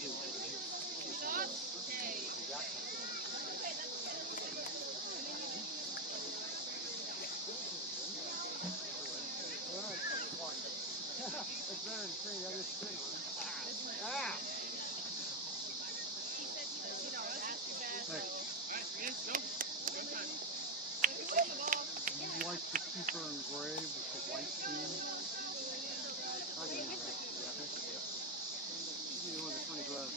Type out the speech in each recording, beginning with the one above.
It's better than three. I just sit on it. Ah! You like the keeper in gray with the white team? I can have that. You know the 20 gloves.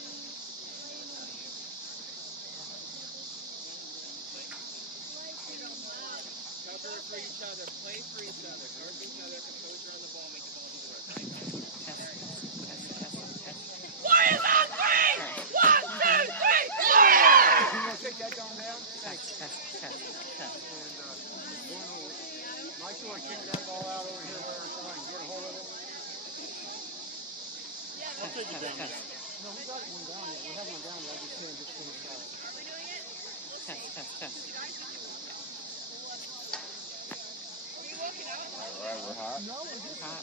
Cover for each other, play for each other, guard each other, composure on the ball, make the ball do the work. Quiet on three! 1, 2, 3, You want to take that gun down? Test. And Mike, you want to kick that ball out over here where somebody can get a hold of it? I'll take it down. No, we got one down there. We have one down there. I just can't just finish it out. Are we doing it? Test. Are we walking out? All right, we're hot. No, we're just hot.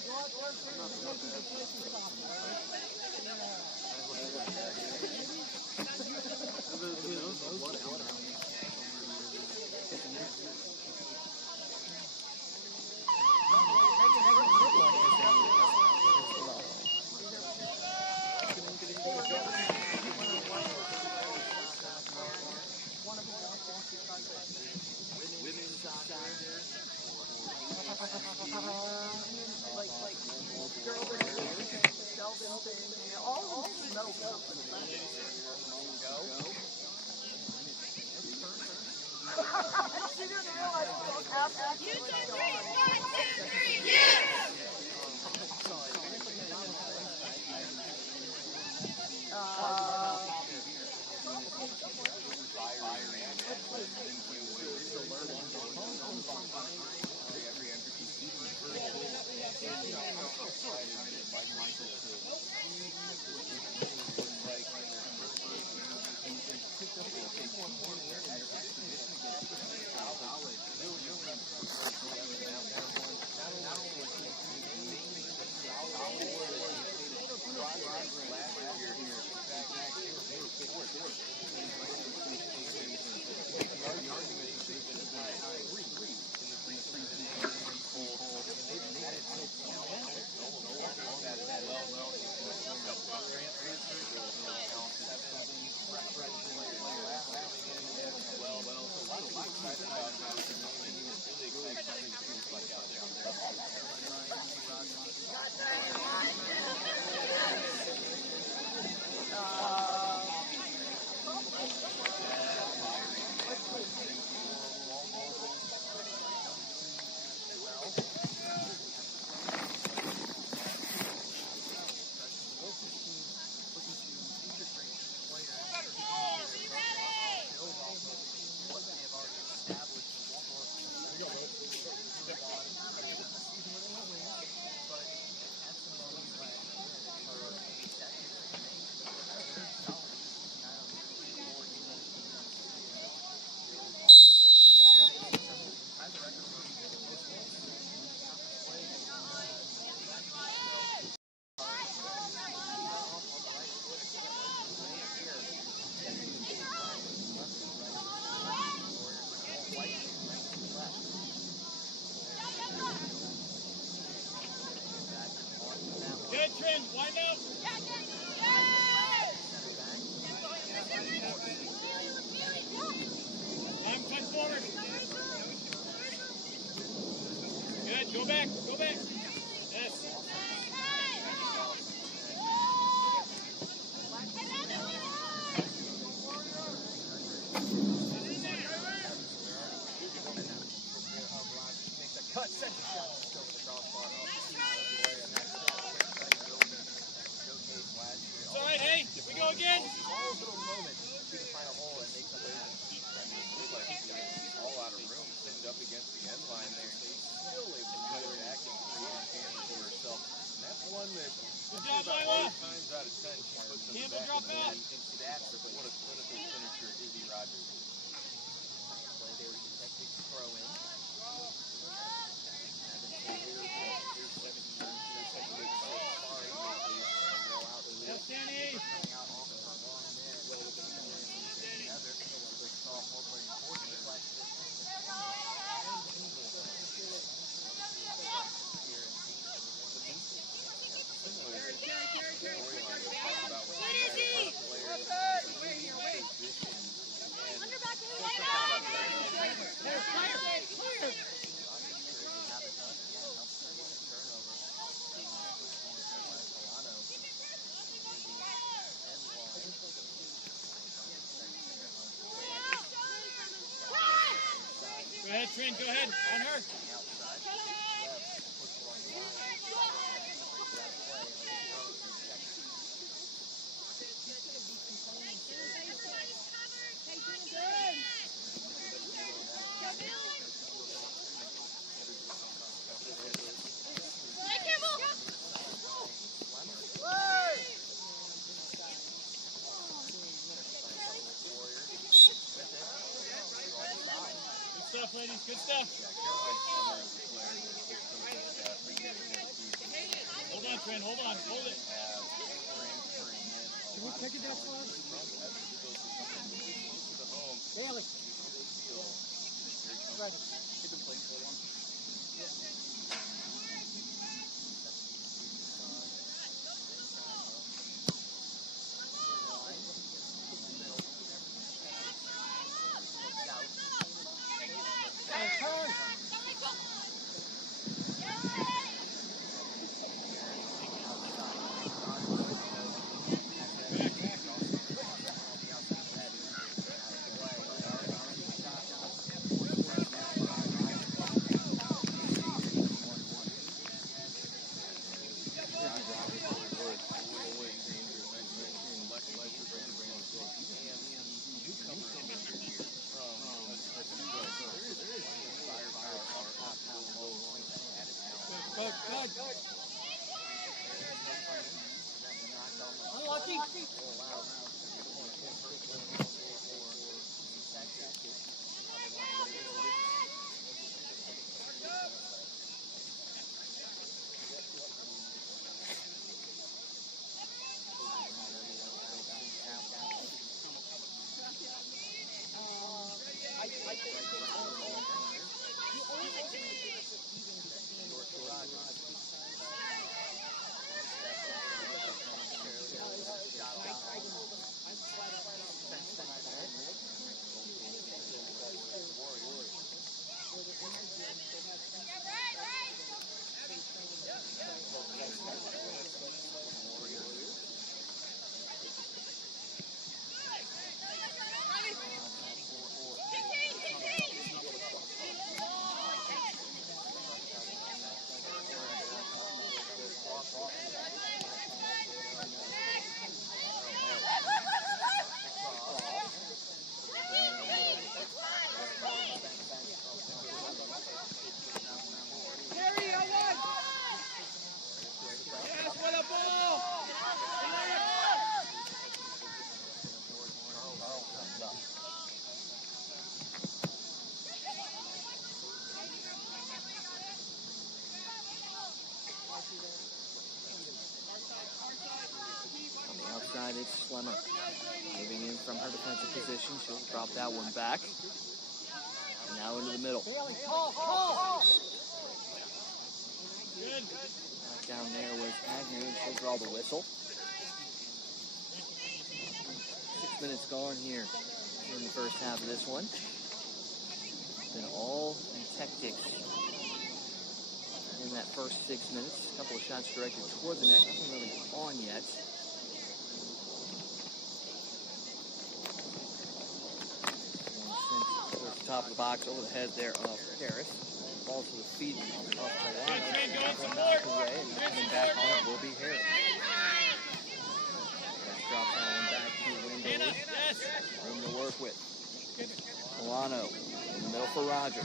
Good, Trin, wind up. Arm cut forward. Good, go back. Yes. Cut, send the shot. It's all right, hey, if we go again. All little moments, you can find a hole and make something keep all out of room, pinned up against the end line there. Still able to cut it back and create a chance for herself. And that's one that, Good job, about Lila. 8 times out of 10, she puts in the Campbell, back drop of the net. back. And that's what a clinical finisher Izzy Rogers is. Play there with the technique throw in. Yes, Danny. Coming out off Trin, go ahead. On her. Good stuff, ladies. Good stuff. Hold on, Trent. Hold on. Hold it. Can we take it that far? Bailey. Ready. Get the plate for one. Unlucky. It's Schlemmer moving in from her defensive position. She'll drop that one back. Now into the middle. Back down there with Agnew, and she'll draw the whistle. 6 minutes gone here in the first half of this one. Been all in tactics in that first 6 minutes. A couple of shots directed toward the net. Nothing really on yet. Top of the box over the head there of Harris. Ball to the feet of Kalana. Away, and coming back on it will be Harris. Drop that one back to Wendell. Room to work with. Kalana in the middle for Rogers.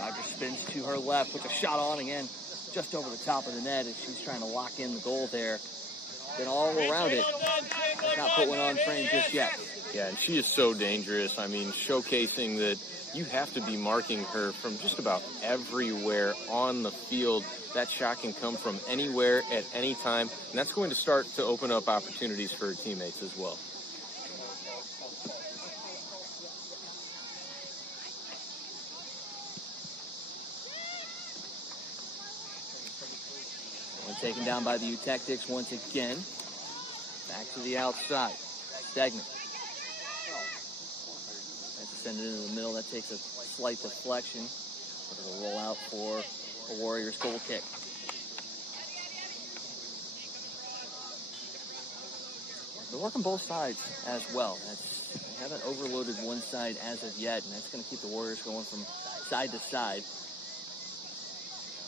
Rogers spins to her left, puts a shot on again, just over the top of the net as she's trying to lock in the goal there. Been all around it. Has not put one on frame just yet. Yeah, and she is so dangerous. I mean, showcasing that you have to be marking her from just about everywhere on the field. That shot can come from anywhere at any time, and that's going to start to open up opportunities for her teammates as well. One taken down by the U-Tactics once again. Back to the outside. Segment. Send it into the middle. That takes a slight deflection, but it'll roll out for a Warriors goal kick. They're working both sides as well. They haven't overloaded one side as of yet, and that's going to keep the Warriors going from side to side.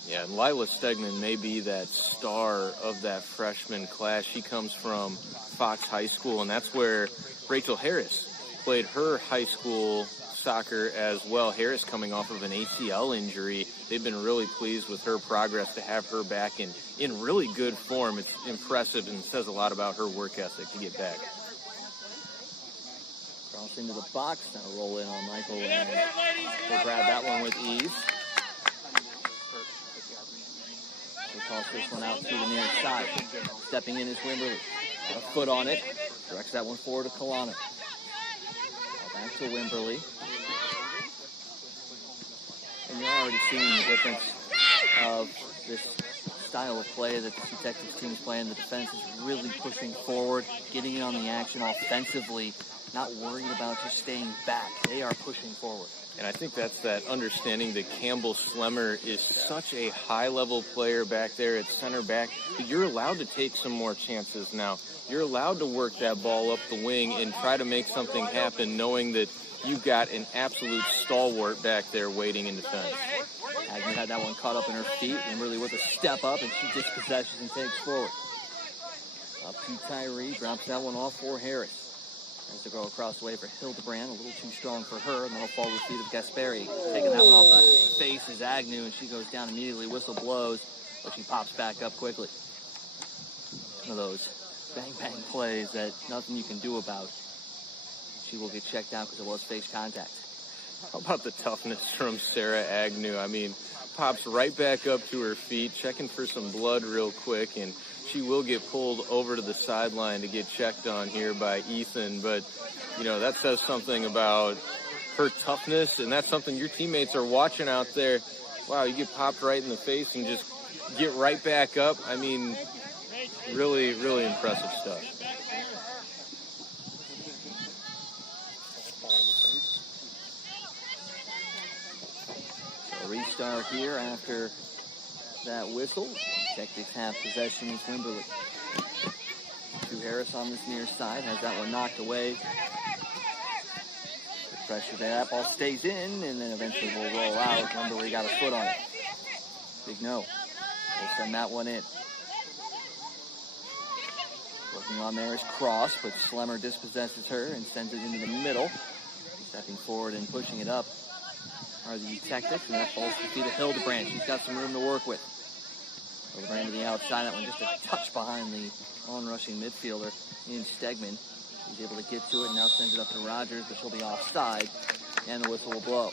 Yeah, and Lila Stegman may be that star of that freshman class. She comes from Fox High School, and that's where Rachel Harris played her high school soccer as well. Harris coming off of an ACL injury. They've been really pleased with her progress to have her back in really good form. It's impressive and says a lot about her work ethic to get back. Cross into the box, now roll in on Michael, and he'll grab that one with ease. He'll toss this one out to the near side. Stepping in is Wimberly. Got a foot on it. Directs that one forward to Kalana. Now back to Wimberly. And you're already seeing the difference of this style of play that the two Texas teams play, and the defense is really pushing forward, getting in on the action offensively, not worried about just staying back. They are pushing forward. And I think that's that understanding that Campbell Slemmer is such a high-level player back there at center back that you're allowed to take some more chances now. You're allowed to work that ball up the wing and try to make something happen, knowing that you've got an absolute stalwart back there waiting in defense. Agnew had that one caught up in her feet, and really with a step up, and she dispossesses and takes forward. Up to Tyree, drops that one off for Harris. Has to go across the way for Hildebrand, a little too strong for her, and that'll fall to the feet of Gasperi. Taking that one off the face is Agnew, and she goes down immediately. Whistle blows, but she pops back up quickly. One of those bang-bang plays that nothing you can do about. She will get checked out because it was face contact. How about the toughness from Sarah Agnew? I mean, pops right back up to her feet, checking for some blood real quick, and she will get pulled over to the sideline to get checked on here by Ethan. But, you know, that says something about her toughness, and that's something your teammates are watching out there. Wow, you get popped right in the face and just get right back up. I mean, really, really impressive stuff. A restart here after that whistle. Texas have possession with Wimberly. To Harris on this near side, has that one knocked away. The pressure there, that ball stays in, and then eventually will roll out. Wimberly got a foot on it. Big no. We'll send that one in. Working on there is Cross, but Slemmer dispossesses her and sends it into the middle. Stepping forward and pushing it up are the Tactics, and that falls to the feet of Hildebrand. She's got some room to work with. Hildebrand to the outside. That one just a touch behind the on-rushing midfielder in Stegman. He's able to get to it and now sends it up to Rogers, but she'll be offside, and the whistle will blow.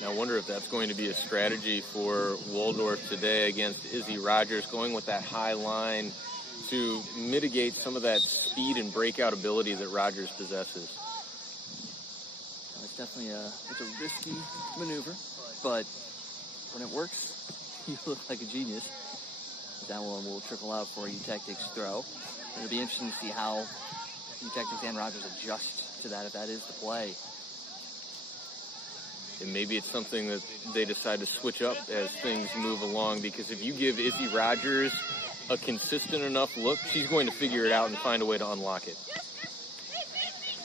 I wonder if that's going to be a strategy for Waldorf today against Izzy Rogers, going with that high line to mitigate some of that speed and breakout ability that Rogers possesses. It's definitely a risky maneuver, but when it works, you look like a genius. That one will trickle out for Tactics throw. It'll be interesting to see how Tactics and Rogers adjust to that, if that is the play. And maybe it's something that they decide to switch up as things move along, because if you give Izzy Rogers a consistent enough look, she's going to figure it out and find a way to unlock it.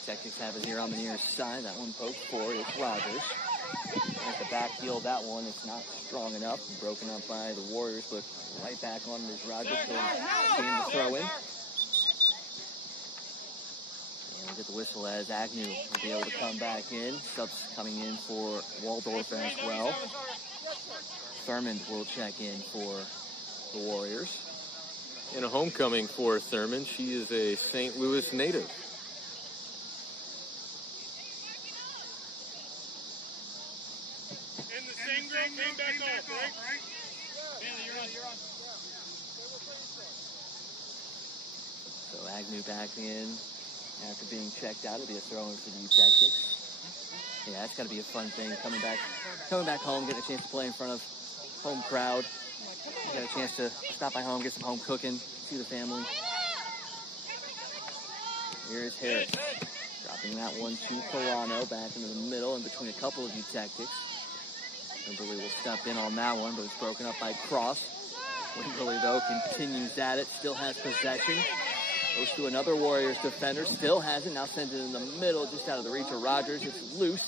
Tactics have it here on the near side. That one poked forward. It's Rogers. At the back heel, that one, it's not strong enough. Broken up by the Warriors, but right back on it is Rogers. So team to throw in. And we'll get the whistle as Agnew will be able to come back in. Subs coming in for Waldorf as well. Thurmond will check in for the Warriors. In a homecoming for Thurmond, she is a St. Louis native. And the same girl came back off, right? Bailey, you're on. So Agnew back in after being checked out. It'll be a throw-in for the Tactics. Yeah, it's got to be a fun thing. Coming back home, getting a chance to play in front of home crowd. Get a chance to stop by home, get some home cooking, see the family. Here's Harris. Dropping that one to Colano, back into the middle in between a couple of tactics. Wimberly will step in on that one, but it's broken up by Cross. Wimberly, though, continues at it, still has possession. Goes to another Warriors defender, still has it, now sends it in the middle, just out of the reach of Rogers. It's loose,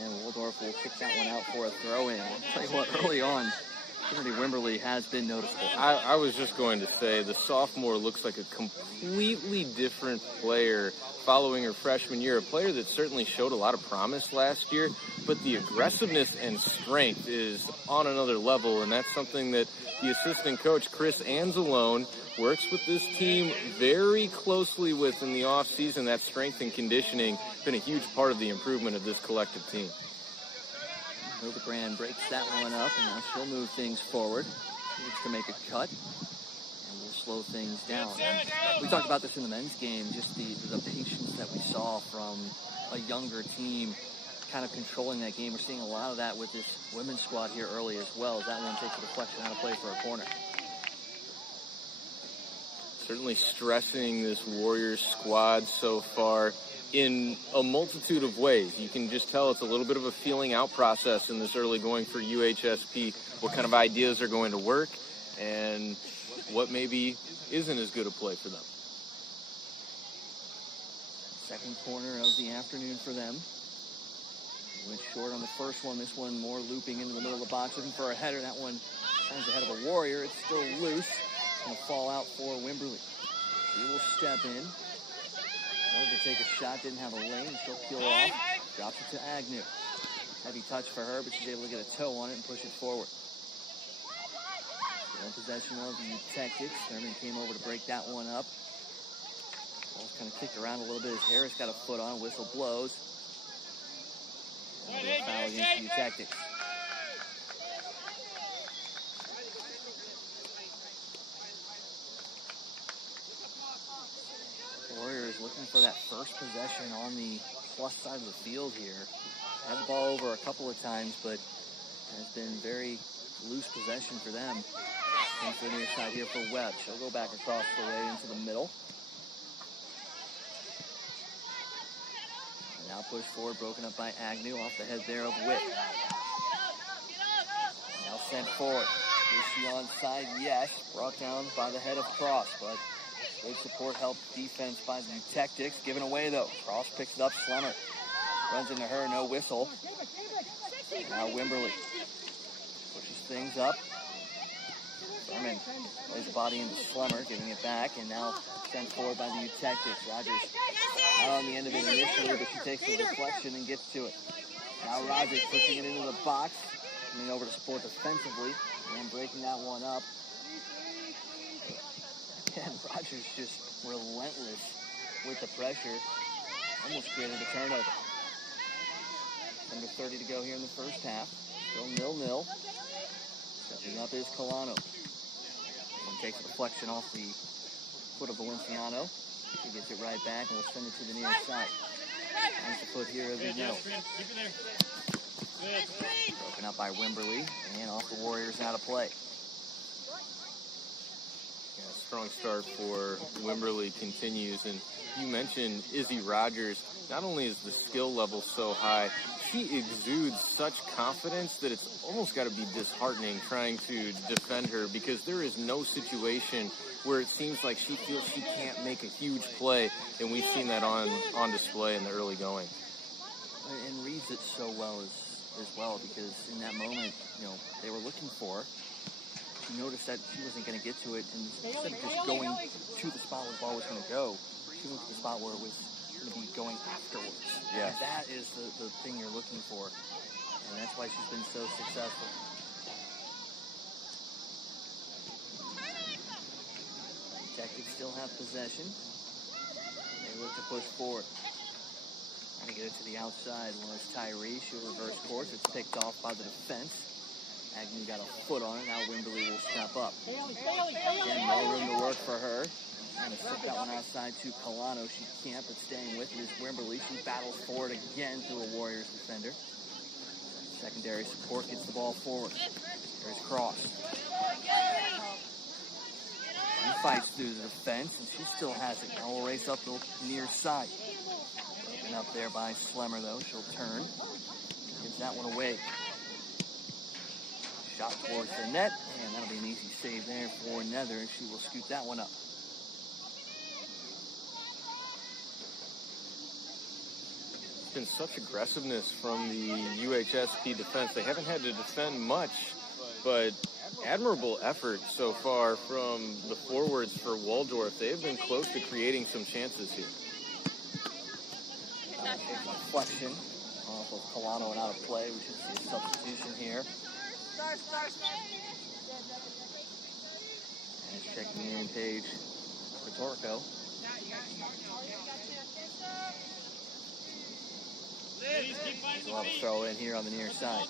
and Waldorf will kick that one out for a throw-in. I'll tell you what, early on, Trinity Wimberly has been noticeable. I was just going to say, the sophomore looks like a completely different player following her freshman year, a player that certainly showed a lot of promise last year, but the aggressiveness and strength is on another level, and that's something that the assistant coach, Chris Anzalone, works with this team very closely with in the offseason. That strength and conditioning has been a huge part of the improvement of this collective team. Hildebrand breaks that one up, and now she'll move things forward. Needs to make a cut, and we'll slow things down. We talked about this in the men's game, just the patience that we saw from a younger team kind of controlling that game. We're seeing a lot of that with this women's squad here early as well, as that one takes a deflection out of play for a corner. Certainly stressing this Warriors squad so far in a multitude of ways. You can just tell it's a little bit of a feeling out process in this early going for UHSP, what kind of ideas are going to work and what maybe isn't as good a play for them. Second corner of the afternoon for them. Went short on the first one. This one more looping into the middle of the box, looking for a header. That one finds the head of a Warrior. It's still loose. Going to fall out for Wimberly. She will step in. Wanted to take a shot, didn't have a lane. She'll peel off. Drops it to Agnew. Heavy touch for her, but she's able to get a toe on it and push it forward. Still in possession of the Tactics. Thurman came over to break that one up. Ball's kind of kicked around a little bit as Harris got a foot on. Whistle blows. And a foul against the Tactics. Warriors looking for that first possession on the plus side of the field here. Had the ball over a couple of times, but has been very loose possession for them. Comes to the near side here for Webb. She'll go back across the way into the middle. And now push forward, broken up by Agnew off the head there of Witt. Now sent forward. Is she onside? Yes. Brought down by the head of Cross, but good support help defense by the Tactics. Given away though. Cross picks it up. Slemmer runs into her. No whistle. Now Wimberly pushes things up. Thurman lays the body into Slemmer, giving it back, and now sent forward by the Tactics. Rogers not on the end of it initially, but she takes the deflection and gets to it. Now Rogers pushing it into the box, coming over to support defensively, and breaking that one up. And Rogers just relentless with the pressure. Almost created a turnover. Under 30 to go here in the first half. Still 0-0. Stepping up is Colano. One takes a deflection off the foot of Valenciano. She gets it right back and will send it to the near side. Finds the foot here of no. Broken up by Wimberly and off the Warriors out of play. Strong start for Wimberly continues, and you mentioned Izzy Rogers. Not only is the skill level so high, she exudes such confidence that it's almost got to be disheartening trying to defend her, because there is no situation where it seems like she feels she can't make a huge play, and we've seen that on display in the early going. And reads it so well as well, because in that moment, they were looking for her. She noticed that she wasn't going to get to it, and instead of just going to the spot where the ball was going to go, she went to the spot where it was going to be going afterwards. Yeah. And that is the thing you're looking for, and that's why she's been so successful. Tactics still have possession. They look to push forward. Trying to get it to the outside was Tyree. She'll reverse course. It's picked off by the defense. Agnew got a foot on it. Now Wimberly will step up. Again, no room to work for her. Trying to slip that one outside to Colano. She can't, but staying with it is Wimberly. She battles forward again through a Warriors defender. Secondary support gets the ball forward. There's Cross. fights through the defense, and she still has it. Now we'll race up the near side. Broken up there by Slemmer, though. She'll turn. Gives that one away. Shot towards the net, and that'll be an easy save there for Nether, and she will scoop that one up. Been such aggressiveness from the UHSP defense. They haven't had to defend much, but admirable effort so far from the forwards for Waldorf. They have been close to creating some chances here. Deflection off of Colano and out of play. We should see a substitution here. And checking in Paige Retorco. We'll have a throw in here on the near side.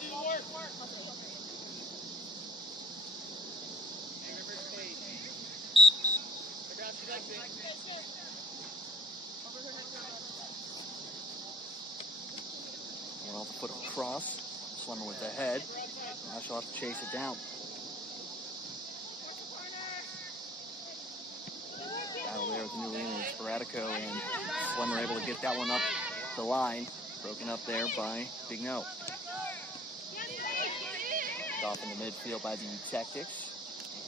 Well, put it across. Slemmer with the head. Now she'll have to chase it down. Battle there with the new leader, Sporadico, and Slemmer able to get that one up the line. Broken up there by Big No. Off in the midfield by the Tactics.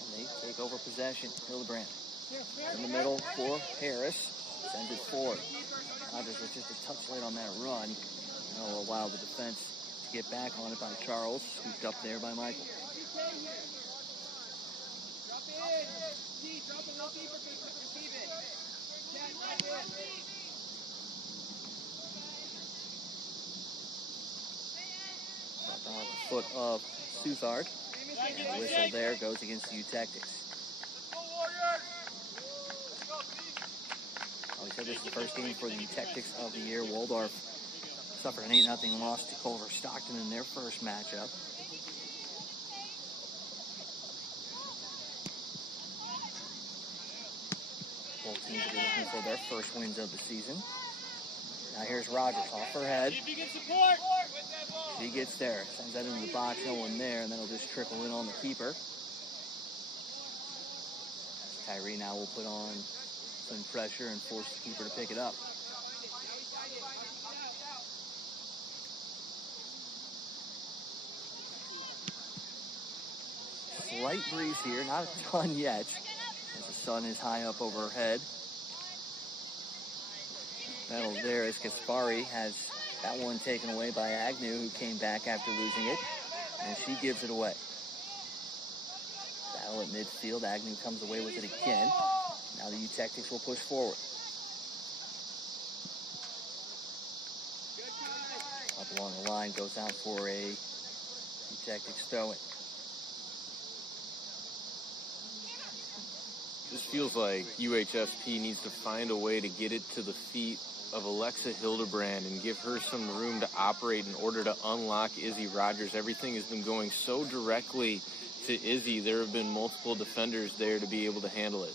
And they take over possession. Hildebrand in the middle for Harris. Sends it forward. Rogers was just a touch late on that run. It'll allow the defense to get back on it by Charles. Scooped up there by Michael. On the foot of Southard. And the whistle there goes against the U-Tactics. We said this is the first game for the U-Tactics of the year. Waldorf suffered an 8-0 loss to Culver Stockton in their first matchup. Both teams will be looking for their first wins of the season. Now here's Rogers off her head. He gets there, sends that into the box, no one there, and then it'll just trickle in on the keeper. Tyree now will put on some pressure and force the keeper to pick it up. Slight breeze here, not a ton yet, as the sun is high up overhead. Battle there as Kaspari has that one taken away by Agnew, who came back after losing it, and she gives it away. Battle at midfield. Agnew comes away with it again. Now the U-Tactics will push forward. Up along the line, goes out for a U-Tactics throw-in. This feels like UHSP needs to find a way to get it to the feet of Alexa Hildebrand and give her some room to operate in order to unlock Izzy Rogers. Everything has been going so directly to Izzy. There have been multiple defenders there to be able to handle it.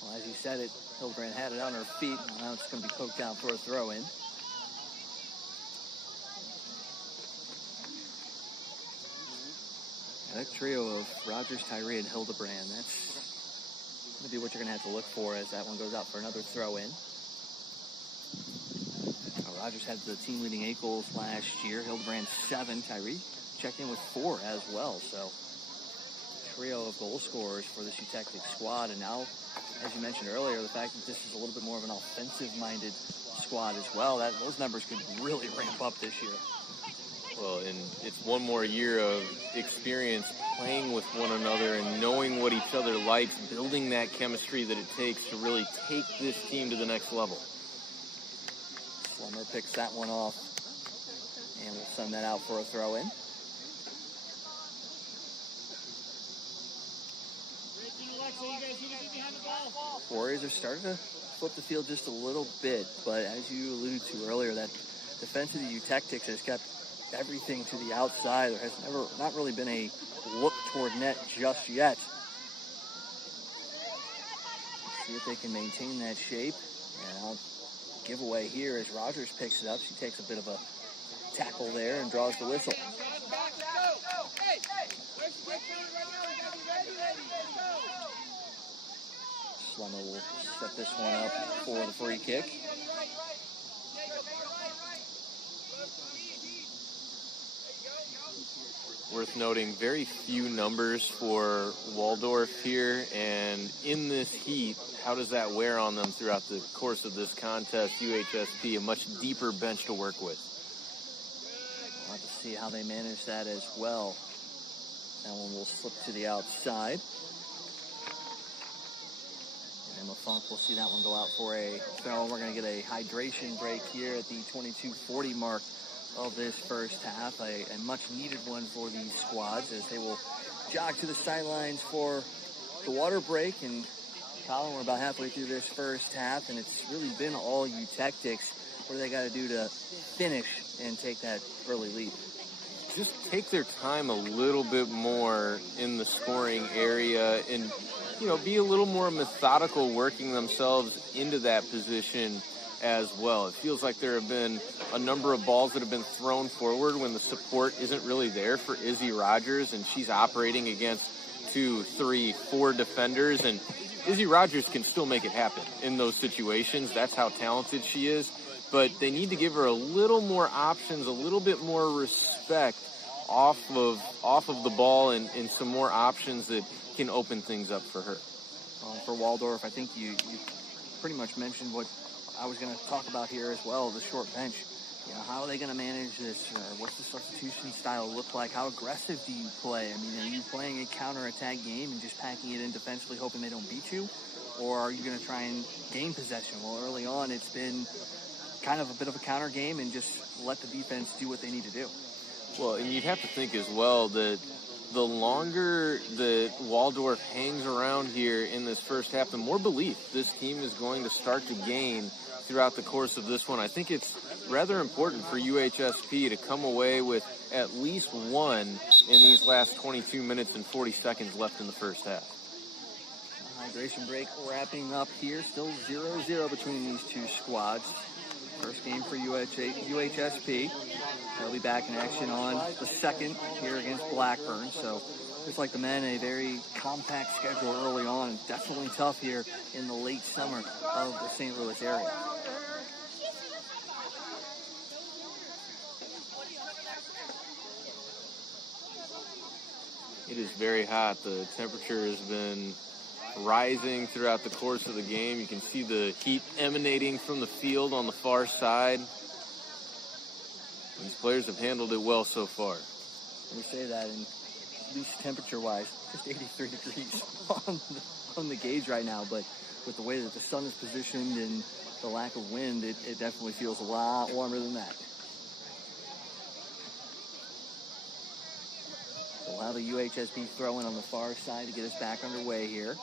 Well, as you said it, Hildebrand had it on her feet, and now it's going to be poked out for a throw-in. That trio of Rogers, Tyree, and Hildebrand, that's going to be what you're going to have to look for as that one goes out for another throw-in. Rogers had the team-leading 8 goals last year. Hildebrand 7. Tyree checked in with 4 as well. So, trio of goal scorers for this U-Tactics squad. And now, as you mentioned earlier, the fact that this is a little bit more of an offensive-minded squad as well, that those numbers could really ramp up this year. Well, and it's one more year of experience playing with one another and knowing what each other likes, building that chemistry that it takes to really take this team to the next level. Slemmer picks that one off, and we'll send that out for a throw-in. Warriors have started to flip the field just a little bit, but as you alluded to earlier, that defense of the U-Tactics has kept everything to the outside. There has not really been a look toward net just yet. Let's see if they can maintain that shape. And I'll giveaway here as Rogers picks it up. She takes a bit of a tackle there and draws the whistle. Swallow will set this one up for the free kick. Worth noting, very few numbers for Waldorf here, and in this heat, how does that wear on them throughout the course of this contest? UHSP, a much deeper bench to work with. We'll have to see how they manage that as well. That one will slip to the outside. And Funk will see that one go out for a throw. We're going to get a hydration break here at the 22:40 mark of this first half. A much needed one for these squads as they will jog to the sidelines for the water break. And Colin, we're about halfway through this first half, and it's really been all you tactics. What do they got to do to finish and take that early lead? Just take their time a little bit more in the scoring area and, you know, be a little more methodical working themselves into that position as well. It feels like there have been a number of balls that have been thrown forward when the support isn't really there for Izzy Rogers, and she's operating against 2, 3, 4 defenders, and Izzy Rogers can still make it happen in those situations. That's how talented she is. But they need to give her a little more options, a little bit more respect off of the ball, and some more options that can open things up for her. For Waldorf, I think you pretty much mentioned what I was going to talk about here as well, the short bench. You know, how are they going to manage this? What's the substitution style look like? How aggressive do you play? I mean, are you playing a counter-attack game and just packing it in defensively, hoping they don't beat you? Or are you going to try and gain possession? Well, early on, it's been kind of a bit of a counter game and just let the defense do what they need to do. Well, and you'd have to think as well that the longer that Waldorf hangs around here in this first half, the more belief this team is going to start to gain throughout the course of this one. I think it's rather important for UHSP to come away with at least one in these last 22 minutes and 40 seconds left in the first half. Hydration break wrapping up here. Still 0-0 between these two squads. First game for UHSP. They'll be back in action on the second here against Blackburn. So just like the men, a very compact schedule early on. Definitely tough here in the late summer of the St. Louis area. It is very hot. The temperature has been rising throughout the course of the game. You can see the heat emanating from the field on the far side. These players have handled it well so far. We say that, and at least temperature-wise, just 83 degrees on the gauge right now, but with the way that the sun is positioned and the lack of wind, it definitely feels a lot warmer than that. We'll have a UHSP throw in on the far side to get us back underway here.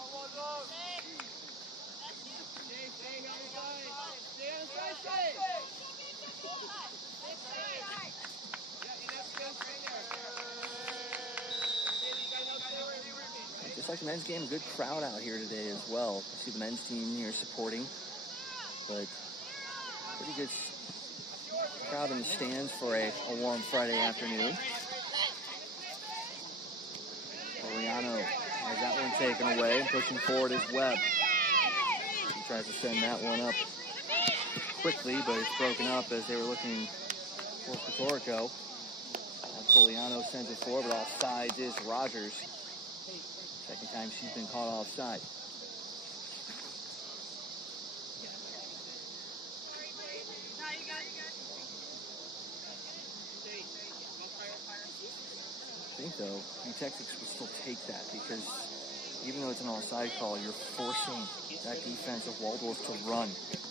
Just like the men's game, a good crowd out here today as well. I see the men's team here supporting, but pretty good crowd in the stands for a warm Friday afternoon. Oriano has that one taken away and pushing forward is Webb. He tries to send that one up quickly, but it's broken up as they were looking for Catorico. Poliano sends it forward, but offside is Rogers. Second time she's been caught offside. I think, though, U-Texas will still take that because even though it's an offside call, you're forcing that defense of Waldorf to run,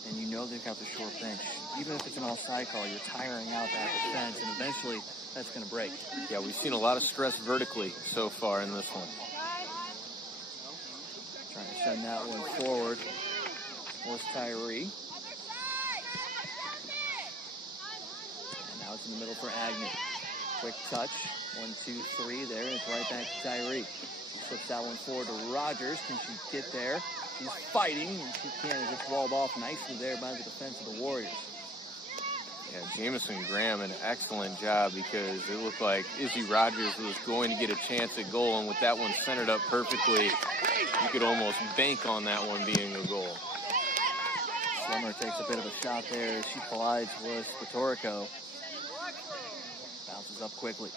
and you know they've got the short bench. Even if it's an offside call, you're tiring out that defense, and eventually that's going to break. Yeah, we've seen a lot of stress vertically so far in this one. Trying to send that one forward was Tyree. And now it's in the middle for Agnew. Quick touch. 1, 2, 3 there, and it's right back to Tyree. She flips that one forward to Rogers. Can she get there? She's fighting, and she can. It's walled off nicely there by the defense of the Warriors. Yeah, Jamison Graham, an excellent job, because it looked like Izzy Rogers was going to get a chance at goal, and with that one centered up perfectly, you could almost bank on that one being a goal. Slimmer takes a bit of a shot there as she collides with Spatorico. Bounces up quickly.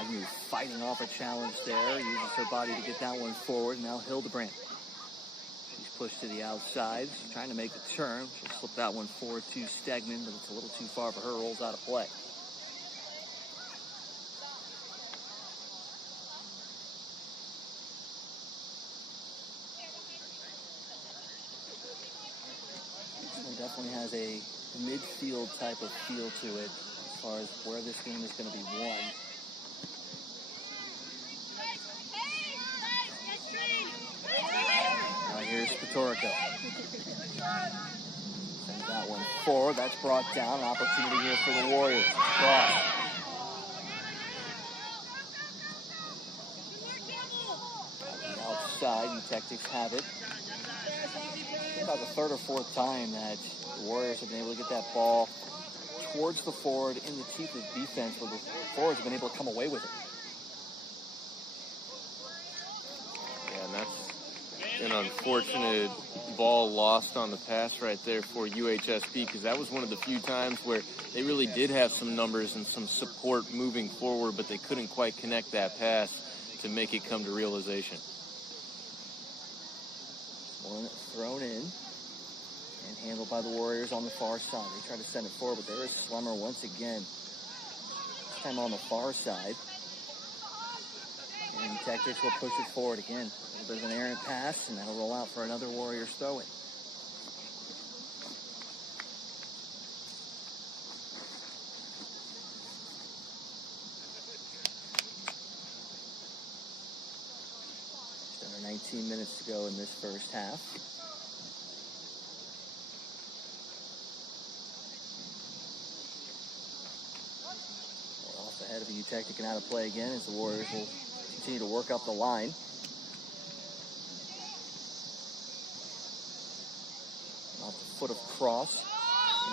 Agnew fighting off a challenge there, uses her body to get that one forward. Now Hildebrand. She's pushed to the outside. She's trying to make the turn. She'll flip that one forward to Stegman, but it's a little too far for her. Rolls out of play. Definitely has a midfield type of feel to it as far as where this game is going to be won. Now here's Spatorico. Sends that one forward. That's brought down. An opportunity here for the Warriors. Cross. Outside, and Tactics have it. About the third or fourth time that the Warriors have been able to get that ball towards the forward in the teeth of defense, where the forwards have been able to come away with it. Yeah, and that's an unfortunate ball lost on the pass right there for UHSP, because that was one of the few times where they really did have some numbers and some support moving forward, but they couldn't quite connect that pass to make it come to realization. One thrown in and handled by the Warriors on the far side. They try to send it forward, but there is Slummer once again. This time on the far side. And Tactics will push it forward again. A little bit of an errant pass, and that'll roll out for another Warriors throw-in. Just under 19 minutes to go in this first half. Ahead of a Utectic and out of play again as the Warriors will continue to work up the line. Off the foot of Cross,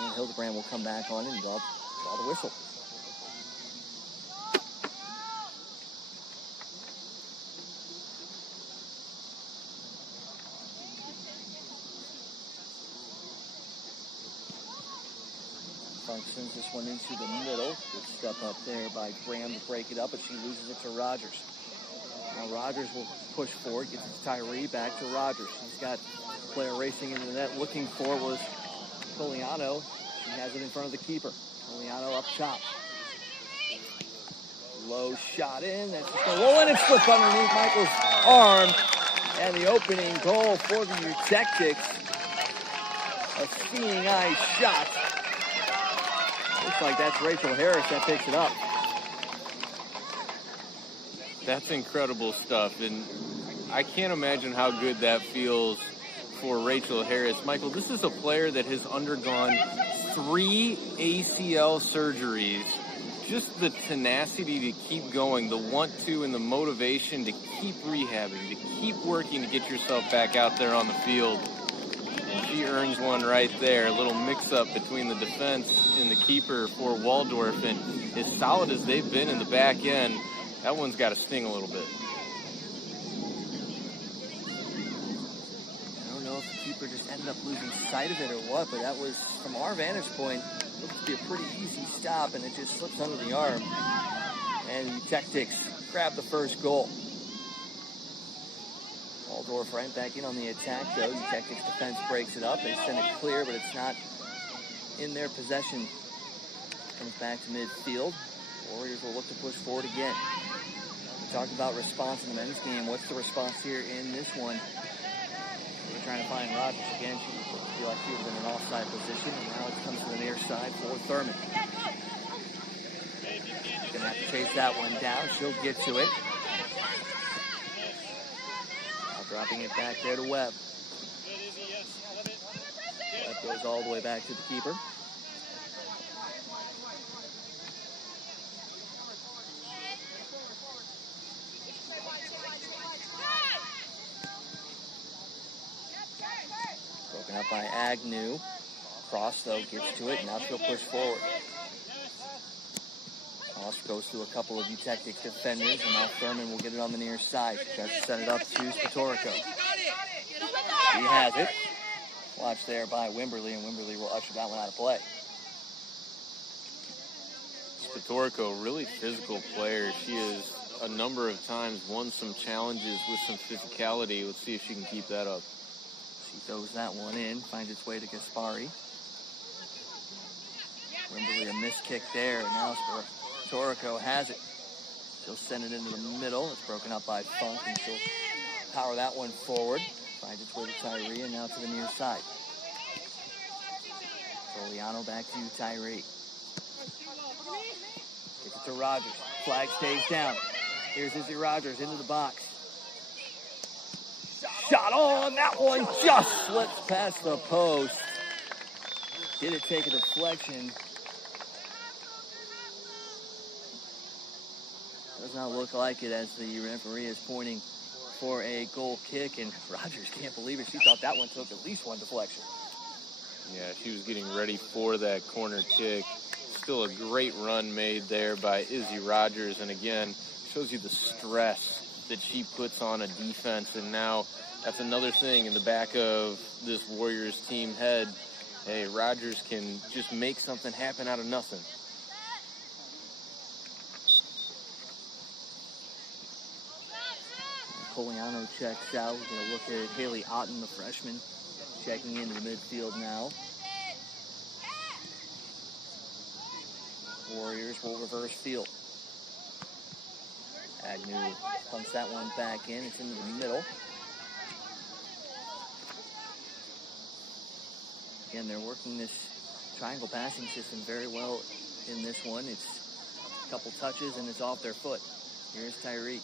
and Hildebrand will come back on and draw the whistle. Sends this one into the middle. Good step up there by Graham to break it up, but she loses it to Rogers. Now Rogers will push forward, gets it to Tyree, back to Rogers. She's got a player racing into the net. Looking for was Coliano. She has it in front of the keeper. Coliano up top. Low shot in. That's just going to roll in and slip underneath Michael's arm. And the opening goal for the Utectics. A seeing eye shot. Looks like that's Rachel Harris that picks it up. That's incredible stuff, and I can't imagine how good that feels for Rachel Harris. Michael, this is a player that has undergone 3 ACL surgeries. Just the tenacity to keep going, the want-to and the motivation to keep rehabbing, to keep working to get yourself back out there on the field. And she earns one right there. A little mix-up between the defense and the keeper for Waldorf. And as solid as they've been in the back end, that one's got to sting a little bit. I don't know if the keeper just ended up losing sight of it or what, but that was, from our vantage point, looks to be a pretty easy stop, and it just slips under the arm. And the Tactics grab the first goal. Waldorf right back in on the attack, though. The Tactics defense breaks it up. They send it clear, but it's not in their possession. Comes back to midfield. Warriors will look to push forward again. We talked about response in the men's game. What's the response here in this one? We're trying to find Rogers again. She feel like she was in an offside position, and now it comes to the near side for Thurman. Gonna have to chase that one down. She'll get to it. Now dropping it back there to Webb. That goes all the way back to the keeper. Broken up by Agnew. Cross, though, gets to it. Now she'll push forward. Cross goes through a couple of Utectic defenders, and now Thurman will get it on the near side. Tries to send it up to Spatorico. He has it. Watch there by Wimberly, and Wimberly will usher that one out of play. Spatorico, really physical player. She has a number of times won some challenges with some physicality. Let's see if she can keep that up. She throws that one in, finds its way to Gaspari. Wimberly a missed kick there, and now Spatorico has it. She'll send it into the middle. It's broken up by Funk, and she'll power that one forward. Finds its way to Tyree, and now to the near side. Soliano back to Tyree. Kick it to Rogers. Flag stays down. Here's Izzy Rogers into the box. Shot on, that one just slips past the post. Did it take a deflection? Does not look like it, as the referee is pointing for a goal kick, and Rogers can't believe it. She thought that one took at least one deflection. Yeah, she was getting ready for that corner kick. Still a great run made there by Izzy Rogers, and again, shows you the stress that she puts on a defense, and now that's another thing in the back of this Warriors team head. Hey, Rogers can just make something happen out of nothing. Poliano checks out. We're going to look at Haley Otten, the freshman, checking into the midfield now. Warriors will reverse field. Agnew pumps that one back in. It's into the middle. Again, they're working this triangle passing system very well in this one. It's a couple touches and it's off their foot. Here's Tyree.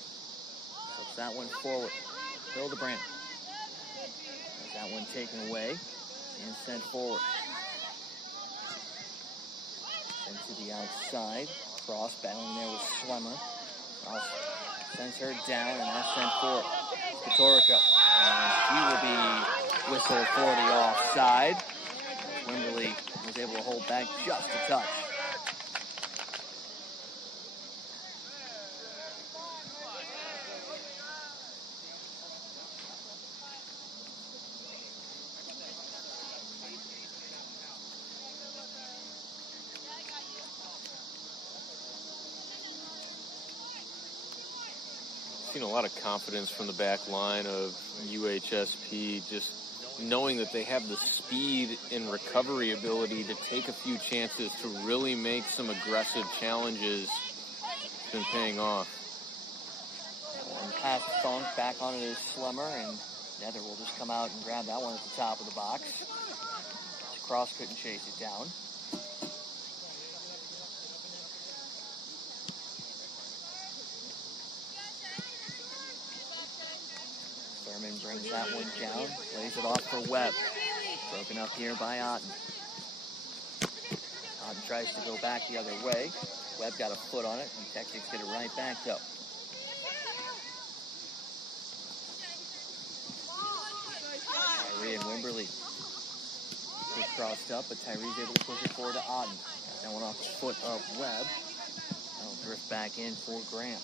Puts that one forward. Hildebrand. That one taken away and sent forward. Sent to the outside. Cross battling there with Schlemmer. Cross sends her down and now sent forward. Spatorico. And he will be whistled for the offside. Wimberly was able to hold back just a touch. Seen a lot of confidence from the back line of UHSP, just knowing that they have the speed and recovery ability to take a few chances to really make some aggressive challenges. It's been paying off. And pass Funk back on it is Schlemmer, and Nether will just come out and grab that one at the top of the box. Cross couldn't chase it down. Thurman brings that one down, lays it off for Webb. Broken up here by Otten. Otten tries to go back the other way. Webb got a foot on it, and Tactics get it right back though. Tyree and Wimberly. Quick crossed up, but Tyree's able to push it forward to Otten. Got that one off the foot of Webb. That'll drift back in for Graham.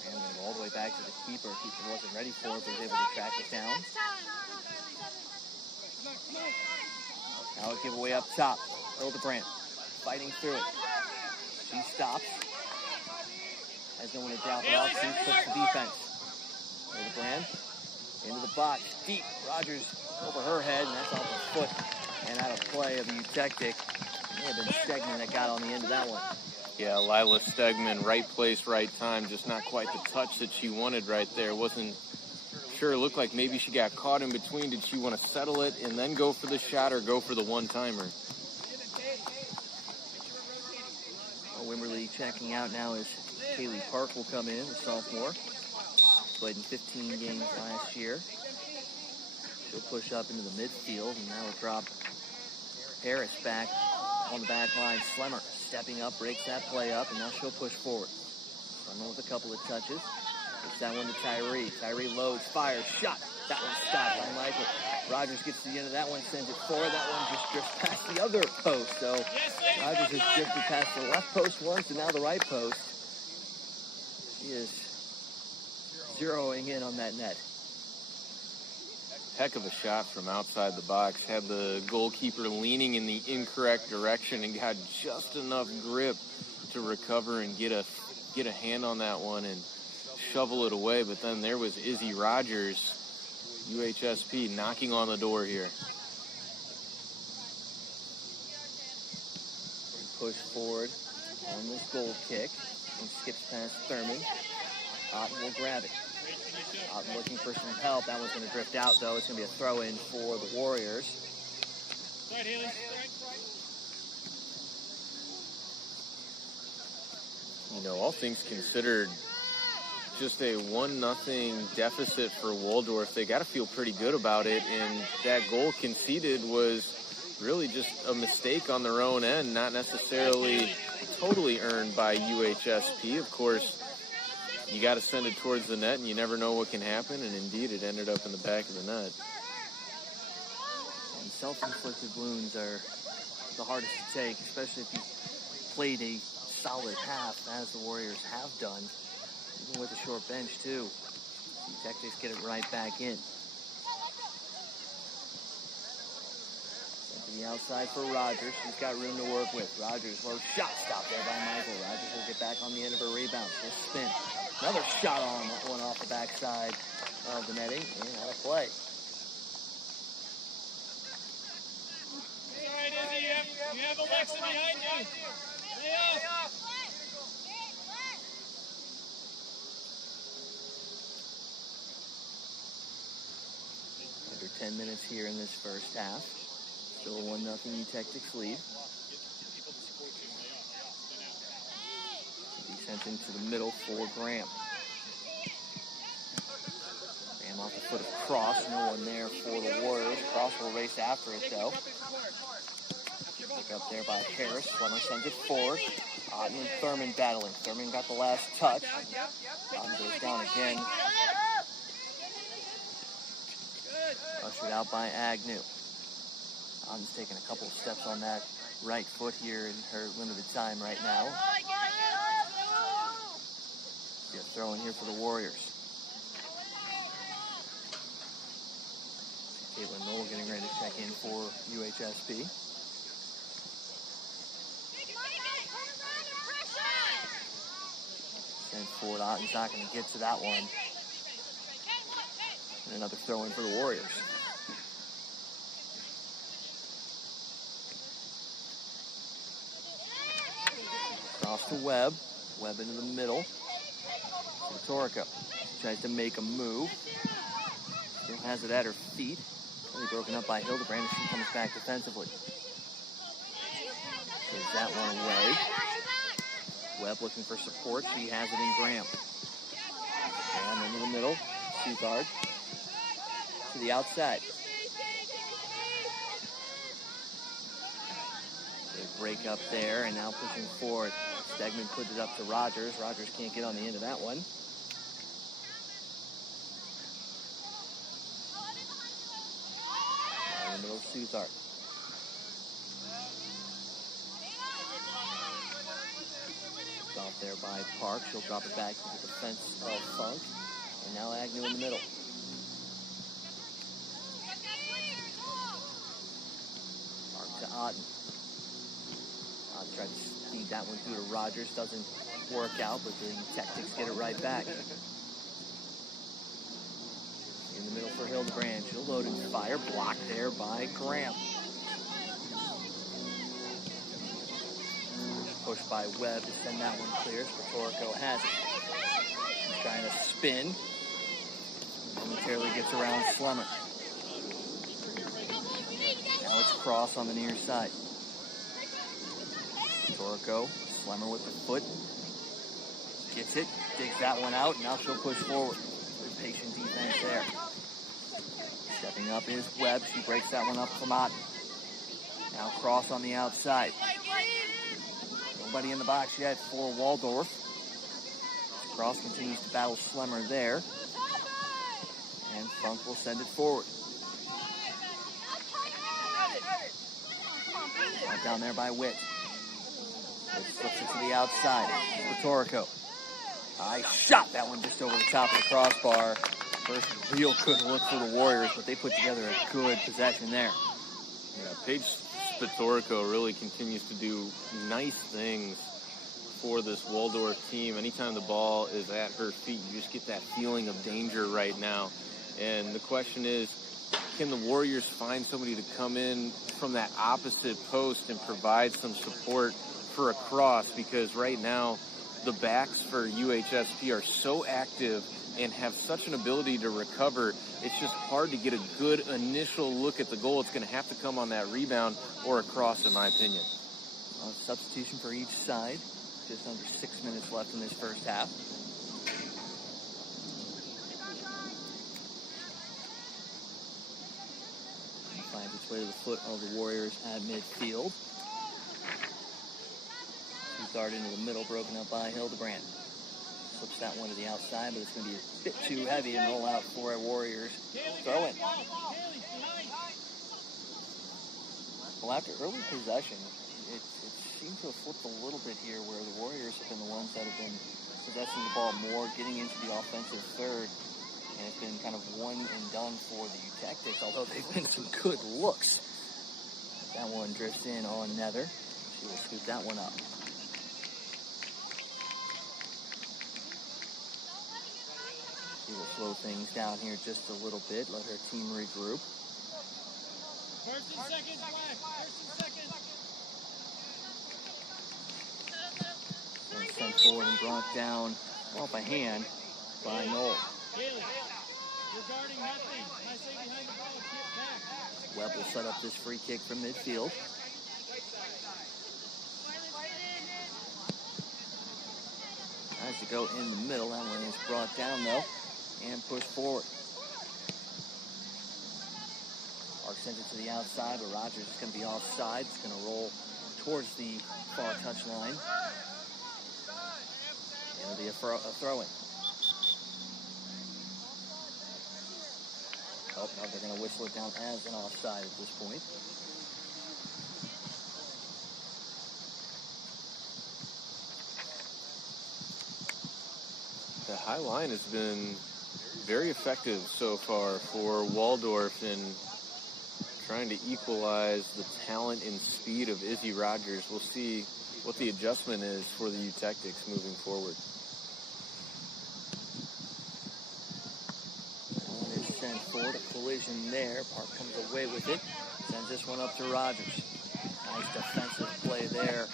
Graham going to go all the way back to the keeper. Keeper wasn't ready for it, but was able to track it down. Now a giveaway up top. Hildebrand fighting through it. She stops. Has no one to drop it off. She puts the defense. Hildebrand into the box. Deep. Rogers over her head, and that's off the foot and out of play of Utectic. It may have been Stegman that got on the end of that one. Yeah, Lila Stegman, right place, right time. Just not quite the touch that she wanted right there. Wasn't sure. It looked like maybe she got caught in between. Did she want to settle it and then go for the shot or go for the one-timer? Wimberly checking out now as Kaylee Park will come in, the sophomore. Played in 15 games last year. She'll push up into the midfield, and now we'll drop Harris back on the back line. Slemmer stepping up, breaks that play up, and now she'll push forward. Slemmer with a couple of touches. Puts that one to Tyree. Tyree loads, fires, shot. That one's stopped by Michael. Rogers gets to the end of that one, sends it forward. That one just drifts past the other post. So Rogers has drifted past the left post once and now the right post. She is zeroing in on that net. Heck of a shot from outside the box. Had the goalkeeper leaning in the incorrect direction and got just enough grip to recover and get a hand on that one and shovel it away. But then there was Izzy Rogers, UHSP, knocking on the door here. Push forward on this goal kick and skips past Thurman. Otten will grab it. Otten looking for some help. That one's going to drift out, though. It's going to be a throw-in for the Warriors. You know, all things considered, just a 1-0 deficit for Waldorf. They got to feel pretty good about it, and that goal conceded was really just a mistake on their own end, not necessarily totally earned by UHSP. Of course, you got to send it towards the net, and you never know what can happen, and indeed it ended up in the back of the net. And self-inflicted wounds are the hardest to take, especially if you played a solid half, as the Warriors have done, even with a short bench, too. The Tactics get it right back in. To the outside for Rogers. She's got room to work with. Rogers, low shot stop there by Michael. Rogers will get back on the end of her rebound. She'll spin. Another shot on that one off the backside of the netting and out of play. All right, Izzy, you have Alexa behind you. Stay up. Under 10 minutes here in this first half. Still a 1-0 Tactics lead. Be sent into the middle for Graham. Graham off the foot of Cross. No one there for the Warriors. Cross will race after it, though. Pick up there by Harris. Slemmer sends it forward. Otten and Thurman battling. Thurman got the last touch. Otten goes down again. Ushered out by Agnew. Otten's taking a couple of steps on that right foot here in her limited time right now. Be a throw in here for the Warriors. Caitlin Knoll getting ready to check in for UHSP. Sent forward. Otten's not going to get to that one. And another throw in for the Warriors. Across to Webb. Webb into the middle. Torrico tries to make a move. Still has it at her feet. Really broken up by Hildebrand as she comes back defensively. Takes that one away. Webb looking for support. She has it in Graham. Graham into the middle. Sugard to the outside. Good break up there, and now pushing forward. Stegman puts it up to Rogers. Rogers can't get on the end of that one. In the middle of Suzart. Off there by Park. She'll drop it back to the defense of Funk. And now Agnew in the middle. Park to Otten. Otten tried to feed that one through to Rogers. Doesn't work out, but the Tactics get it right back. In the middle for Hildebrand. She'll load and fire. Blocked there by Graham. Pushed by Webb to send that one clear. Torrico has it. He's trying to spin. Momentarily gets around Slemmer. Now it's Cross on the near side. Torrico, Slemmer with the foot. Gets it, digs that one out, and now she'll push forward. Good patient defense there. Stepping up is Webb. She breaks that one up from Otten. Now cross on the outside. Nobody in the box yet for Waldorf. Cross continues to battle Schlemmer there. And Funk will send it forward. Right down there by Witt. Witt flips it to the outside for Torrico. I shot that one just over the top of the crossbar. First real good look for the Warriors, but they put together a good possession there. Yeah, Paige Spatorico really continues to do nice things for this Waldorf team. Anytime the ball is at her feet, you just get that feeling of danger right now. And the question is, can the Warriors find somebody to come in from that opposite post and provide some support for a cross? Because right now, the backs for UHSP are so active and have such an ability to recover. It's just hard to get a good initial look at the goal. It's going to have to come on that rebound or a cross, in my opinion. Substitution for each side. Just under 6 minutes left in this first half. Finds its way to the foot of the Warriors at midfield. Dart into the middle, broken up by Hildebrand. Flips that one to the outside, but it's going to be a bit too heavy and roll out for a Warriors throw in. Well, after early possession, it seemed to have flipped a little bit here, where the Warriors have been the ones that have been possessing the ball more, getting into the offensive third, and it's been kind of one and done for the Tactics, although they've been some good looks. That one drifts in on Nether. She will scoop that one up. She will slow things down here just a little bit, let her team regroup. First and second, Black. First and second. Sent forward and brought down off a hand by Knoll. Haley, you're guarding nothing. When I say behind the ball, get back. Webb will set up this free kick from midfield. Tries to go in the middle. That one is brought down, though, and pushed forward. Park sends it to the outside, but Rogers is going to be offside. It's going to roll towards the far touchline. It'll be a throw-in. Oh, no, they're going to whistle it down as an offside at this point. The high line has been very effective so far for Waldorf in trying to equalize the talent and speed of Izzy Rogers. We'll see what the adjustment is for the U-Tactics moving forward. One is sent forward, a collision there. Park comes away with it. Sends this one up to Rogers. Nice defensive play there.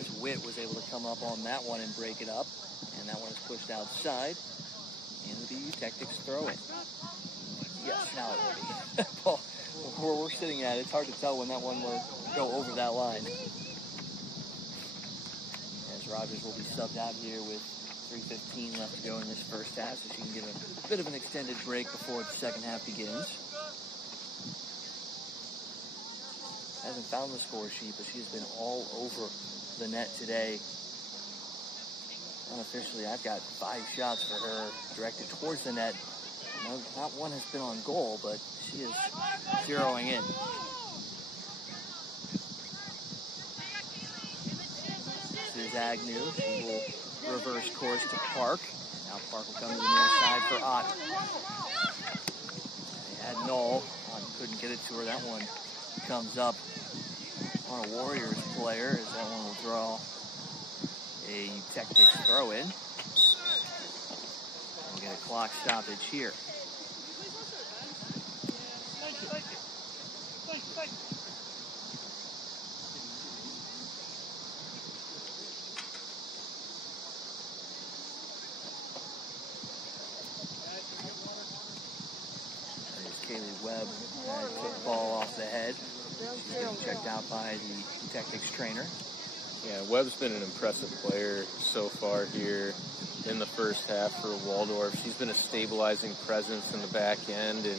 As Witt was able to come up on that one and break it up. And that one is pushed outside. And the U-Tactics throw it. Yes, now it will be. Well, where we're sitting at, it's hard to tell when that one will go over that line. As Rogers will be subbed out here with 3:15 left to go in this first half, so she can get a bit of an extended break before the second half begins. Hasn't found the score sheet, but she's been all over the net today. Unofficially, I've got 5 shots for her directed towards the net. No, not one has been on goal, but she is zeroing in. This is Agnew. She will reverse course to Park. Now Park will come to the near side for Ott. They had Knoll. Ott couldn't get it to her. That one comes up on a Warriors player, as that one will draw a Tactics throw in. We'll get a clock stoppage here. Kaylee Webb took the ball off the head. She's getting checked out by the Tactics trainer. Yeah, Webb's been an impressive player so far here. in the first half for Waldorf. She's been a stabilizing presence in the back end, and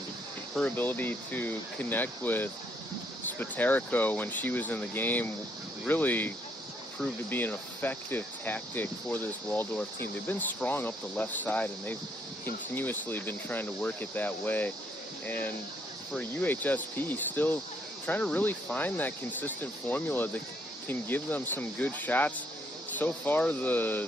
her ability to connect with Spaterico when she was in the game really proved to be an effective tactic for this Waldorf team. They've been strong up the left side, and they've continuously been trying to work it that way. And for UHSP, still trying to really find that consistent formula that can give them some good shots. So far, the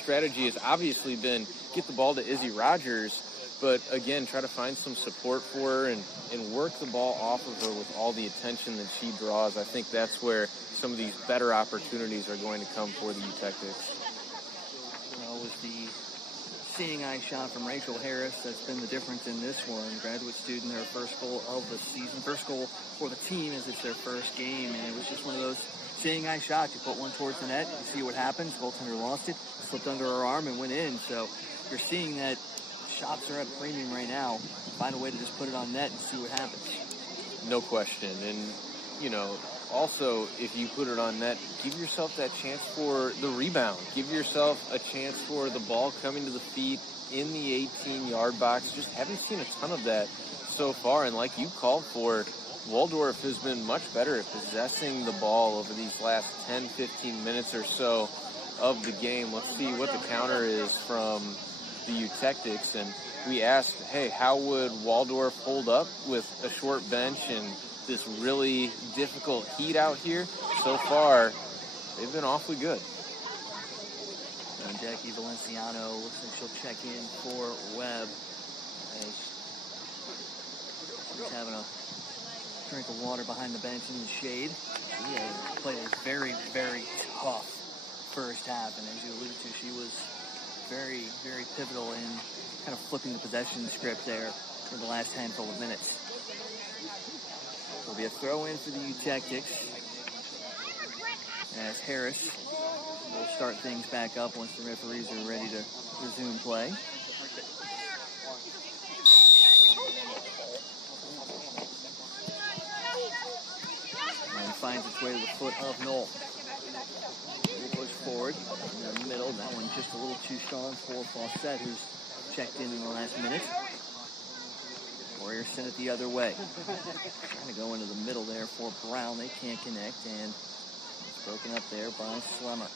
strategy has obviously been get the ball to Izzy Rogers, but again, try to find some support for her and work the ball off of her with all the attention that she draws. I think that's where some of these better opportunities are going to come for the U-Tactics. Well, with the seeing eye shot from Rachel Harris, that's been the difference in this one. Graduate student, her first goal of the season, first goal for the team as it's their first game, and it was just one of those seeing eye shots. You put one towards the net, you see what happens. Goaltender lost it, slipped under her arm and went in. So you're seeing that shots are at a premium right now. Find a way to just put it on net and see what happens. No question. And, you know, also, if you put it on net, give yourself that chance for the rebound. Give yourself a chance for the ball coming to the feet in the 18-yard box. Just haven't seen a ton of that so far. And like you called for, Waldorf has been much better at possessing the ball over these last 10, 15 minutes or so of the game. Let's see what the counter is from the U-Tactics. And we asked, hey, how would Waldorf hold up with a short bench and this really difficult heat out here? So far, they've been awfully good. And Jackie Valenciano looks like she'll check in for Webb as she's having a drink of water behind the bench in the shade. She has played a very, very tough first half, and as you alluded to, she was very, very pivotal in kind of flipping the possession script there for the last handful of minutes. There'll be a throw-in for the U-Tactics as Harris will start things back up once the referees are ready to resume play. And finds its way to the foot of Knoll. We'll push forward in the middle. That one just a little too strong for Fawcett, who's checked in the last minute. Warriors send it the other way. Trying to go into the middle there for Brown. They can't connect, and it's broken up there by Slemmer.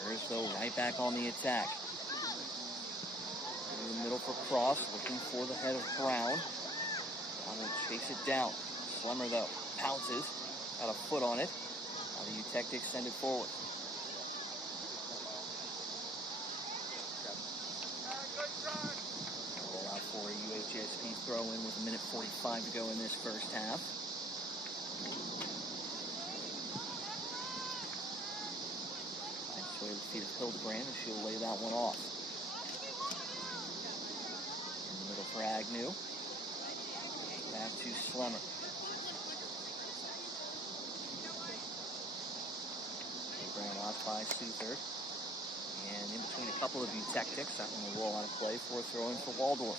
Warriors, though, right back on the attack. In the middle for Cross, looking for the head of Brown. Brown will chase it down. Slemmer, though, pounces. Got a foot on it. Now the U-Tactics send it forward. Roll out for a UHSP throw-in with 1:45 to go in this first half. Finds way to the feet of Hildebrand, and she'll lay that one off. In the middle for Agnew. Back to Slemmer. Brown off by Suther. And in between a couple of U-Tactics, that one will roll out of play for a throw-in for Waldorf.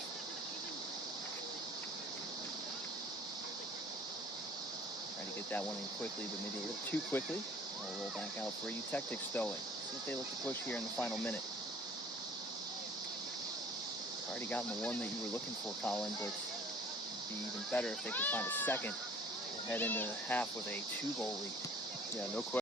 Try to get that one in quickly, but maybe a little too quickly. We'll roll back out for a U-Tactics throw-in. See if they look to push here in the final minute. Already gotten the one that you were looking for, Colin, but it'd be even better if they could find a second and head into half with a 2-goal lead. Yeah, no question.